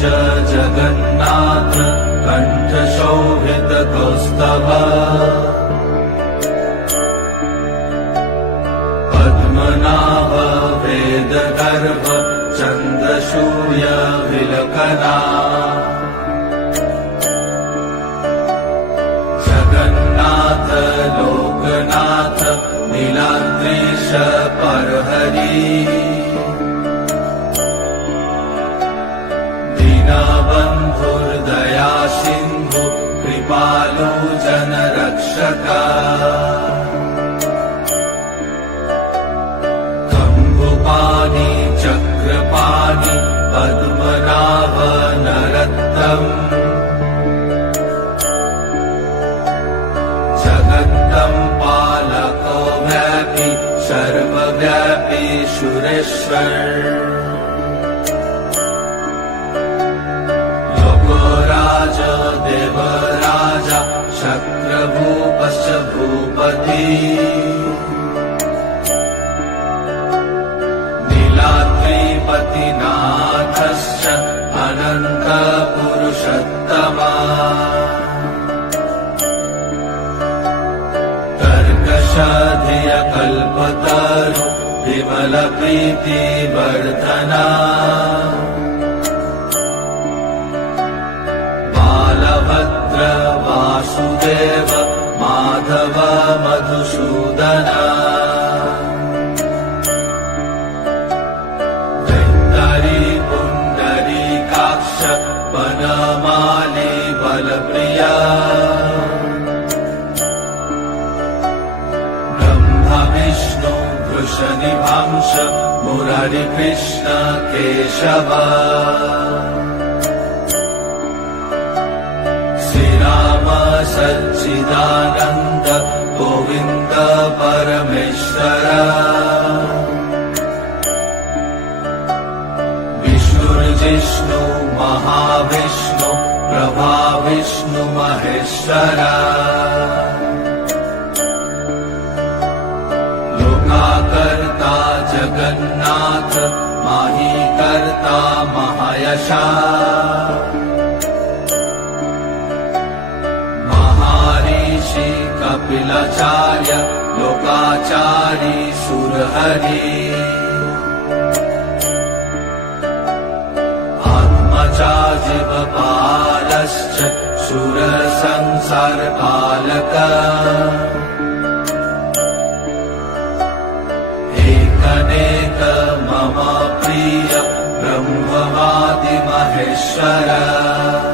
जगन्नाथ कंठशोभित कौस्तभ पद्मनाभ वेद गर्भ चंद्रसूर्य विलकना जगन्नाथ लोकनाथ नीलाद्रीश परहरि दीनबन्धुर्दया सिन्धु कृपालु जनरक्षका कंभुपाणि चक्रपाणि पद्मनाभ नरत्तम जगत्तं पालको व्यापी सर्वव्यापी सुरेश्वर देवराजा शक्रभूपश्च भूपति नीलाद्रिपतिनाथश्च अनन्त पुरुषोत्तमा कर्कशधिय कल्पतरु विमल प्रीति वर्धना भद्र वासुदेव माधव मधुसूदना धैर्धरी पुण्डरीकाक्ष वनमाली बलप्रिया ब्रह्म विष्णु वृषनिभांश मुरारी कृष्ण केशव सच्चिदानंद गोविंद परमेश्वर विष्णुर्जिष्णु महाविष्णु प्रभा विष्णु महेश्वर लोकाकर्ता जगन्नाथ माहीकर्ता महायशा कपिलाचार्य लोकाचारी सुरहरि आत्मजा जीवपालश्च सुरसंसारपालक एकनेक मम प्रिय ब्रह्मवादि महेश्वर